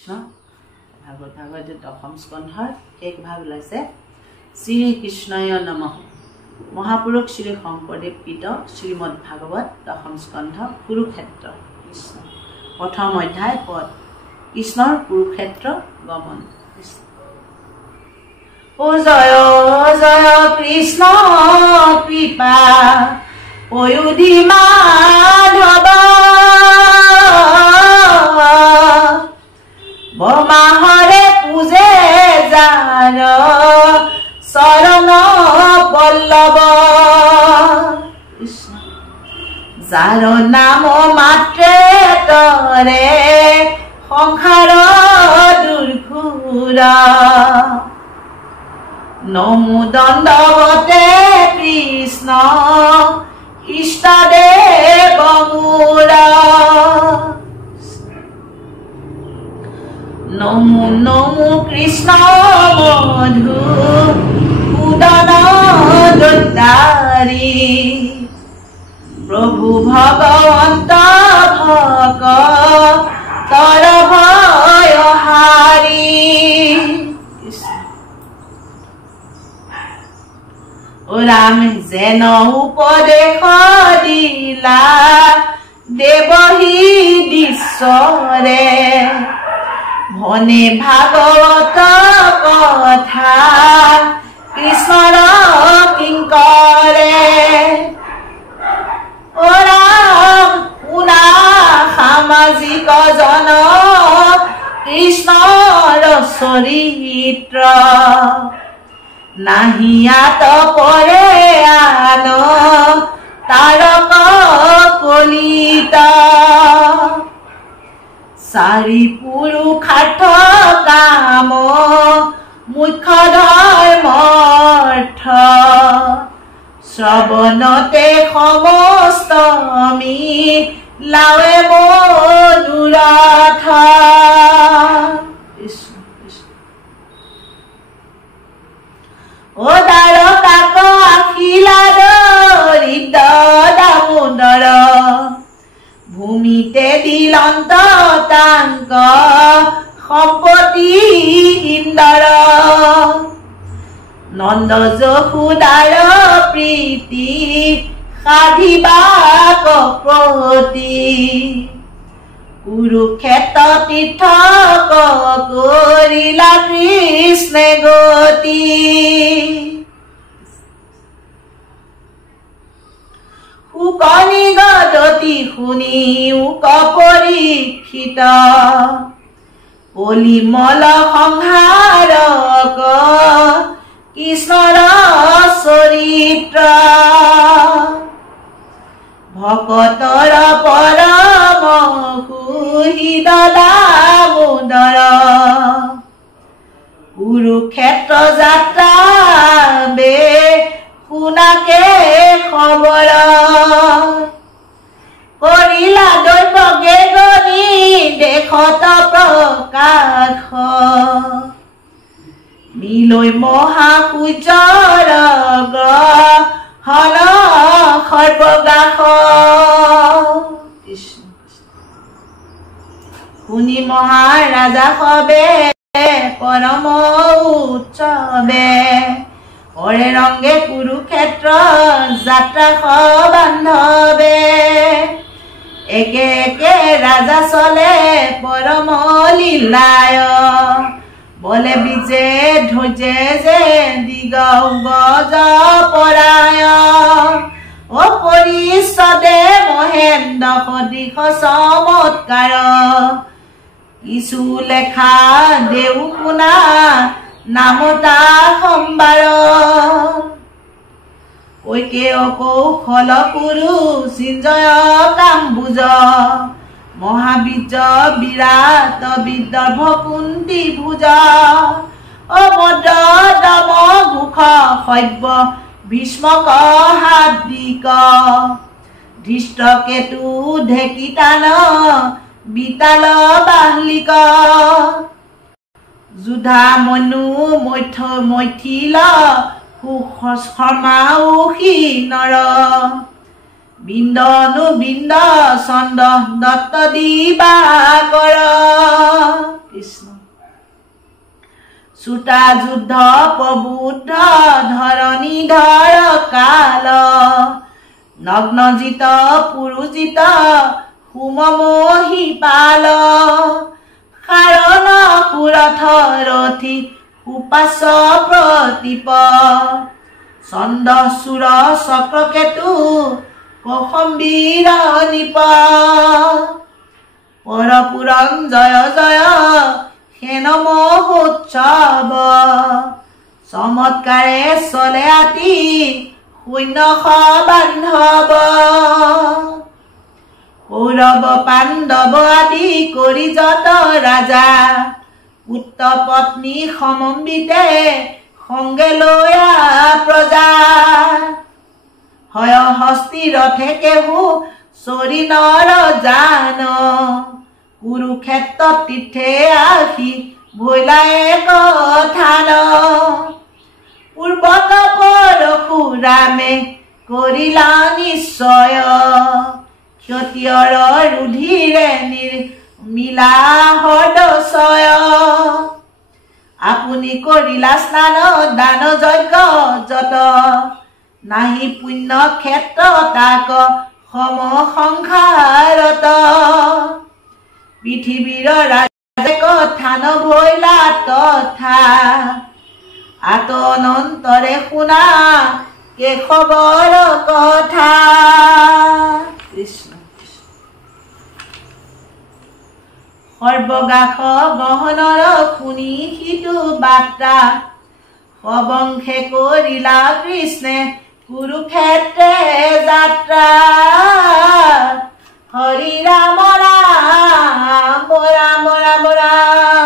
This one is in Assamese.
ভাগৱত ভাগৱত দশম স্কন্ধৰ শেষ ভাগ ওলাইছে শ্ৰী কৃষ্ণয় নমঃ। মহাপুৰুষ শ্ৰী শংকৰদেৱ কৃত শ্ৰীমদ ভাগৱত দশম স্কন্ধ কুৰুক্ষেত্ৰ কৃষ্ণ প্ৰথম অধ্যায় পদ কৃষ্ণৰ কুৰুক্ষেত্ৰ গমন। ও জয় জয় কৃষ্ণ কৃপা পয়োধি মাধৱ বমাহৰে পূজে যাৰ চৰণ পল্লৱ যাৰ নাম মাত্ৰে তৰে সংসাৰ দুৰ্ঘুৰ নমো দণ্ডৱতে কৃষ্ণ ইষ্টদেৱ মোৰ নমো নমো কৃষ্ণ মধু উদন দত্তাৰী প্ৰভু ভগৱন্ত ভক তৰ ভয় হাৰি ৰাম যেন উপদেশ দিলা দেৱহী বিশ্বৰে ভনে ভাগৱত কথা কৃষ্ণৰ কিংকৰে ও ৰাম শুনা সামাজিক জন কৃষ্ণৰ চৰিত্ৰ নাহিয়াত পৰে আন তাৰক কলিত চাৰি পুৰুষাৰ্থ কাম মুখ্য ধৰ্মৰ্থ শ্ৰৱণতে সমস্ত মিলাৱে মনোৰথ। ও দ্বাৰকাক আখিলা দৰিদ্ৰ দামোদৰ ভূমিতে দিলন্ত তাংক সম্পত্তি ইন্দৰ নন্দ যশোদাৰ প্ৰীতি সাধিবা কপতি কুৰুক্ষেত্ৰ তীৰ্থ কৰিলা কৃষ্ণে গতি শুকনি গদতি শুনি উক পৰীক্ষিত পলিমল সংহাৰক কৃষ্ণৰ চৰিত্ৰ ভকতৰ পৰম সুহৃদ দামোদৰ কুৰুক্ষেত্ৰ যাত্ৰা বে শুনাকে খবৰ কৰিলা দৈৱকে গণি দেশত প্ৰকাশ মিলৈ মহাসূৰ্যৰ গ্ৰহণ সৰ্বগ্ৰাস শুনি মহাৰাজা সবে পৰম উৎসৱে অৰে ৰংগে কুৰুক্ষেত্ৰ যাত্ৰা বান্ধৱে একে একে ৰাজা চলে পৰম লীলায় বলে বিজে ধৈৰ্যে যে দিগ গজ পৰায় ও পৰিষদে মহেন্দ্ৰ সদৃশ চমৎকাৰ কিছু লেখা দেউ শুনা নামতা সম্বাৰ ঐকে অকৌশল কুৰু সিঞ্জয় কাম্বুজ মহাবীৰ্য বিৰাট বিদৰ্ভ কুন্তি ভুজ অভদ্ৰ দম ঘোষ সব্য ভীষ্মক হাৰ্দিক ধৃষ্টকেতু ঢেকিতান বিতাল বাহ্লিক যোধা মনু মৈথিল শৰ্মাউষী নৰ বিন্দনু বিন্দ ছন্দ দত্ত দিবাকৰ কৃষ্ণ চুটা যুদ্ধ প্ৰবুদ্ধ ধৰণীধৰ কাল নগ্নজিত পুৰুজিত সুমমোহি পাল কাৰণ সুৰথ ৰথি উপাস প্ৰতীপ চন্দ চুৰ চক্ৰকেতু কৌশম্বীৰ নিপ পৰপুৰণ জয় জয় সেন মহোৎসৱ চমৎকাৰে চলে আতি শূন্য বান্ধৱ কৌৰৱ পাণ্ডৱ আদি কৰি যত ৰাজা পুত্ৰ পত্নী সমন্বিতে সংগে লয়া প্ৰজা হয় হস্তি ৰথে কেহু চৰি নৰ জান কুৰুক্ষেত্ৰ তীৰ্থে আহি ভৈলাই কথান পূৰ্বত পৰশুৰামে কৰিলা নিশ্চয় ক্ষতিয়ৰ ৰুধিৰে নিৰ্মিলা হৃদয় আপুনি কৰিলা স্নান দান যজ্ঞ যত নাহি পুণ্য ক্ষেত্ৰ তাক সম সংসাৰত পৃথিৱীৰ ৰাজে কথা নভৈলা তথা আত অনন্তৰে শুনা কেশৱৰ কথা কৃষ্ণ সৰ্বগাস গহনৰ শুনি সিটো বাৰ্তা সবংশে কৰিলা কৃষ্ণে কুৰুক্ষেত্ৰে যাত্ৰা হৰি ৰাম ৰাম ৰাম ৰাম ৰাম